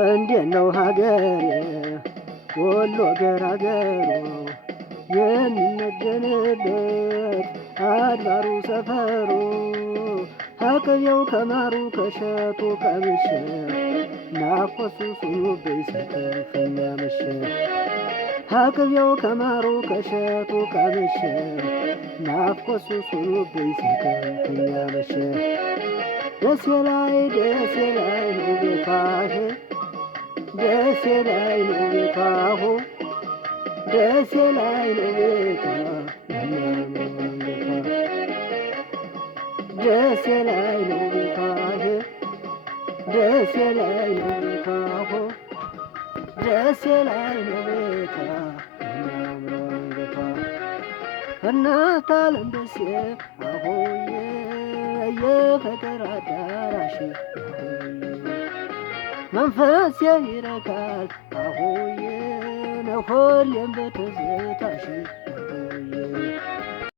እንዴት ነው ሀገሬ ወሎ ገራገሩ የሚመጀንበት አድባሩ ሰፈሩ ከቅቤው ከማሩ ከሸቱ ቀምሼ ናፍቆት ሱሱብኝ ሲከፋኝ አመሸ ከቅቤው ከማሩ ከሸቱ ቀምሼ ናፍቆት ሱሱብኝ ሲከፋኝ አመሸ ደሴ ላይ ነው ቤቷ ደሴ ላይ ነው ቤቷ ደሴ ላይ ነው ቤቷ ደሴ ላይ ነው ቤቷ ደሴ ላይ ነው ቤቷ ደሴ ላይ ነው ቤቷ እናት አለም ደሴ አሆዬ የፍቅር አዳራሽ መንፈሴ ይረካል አሆዬ ሁሌም በትዝታሽ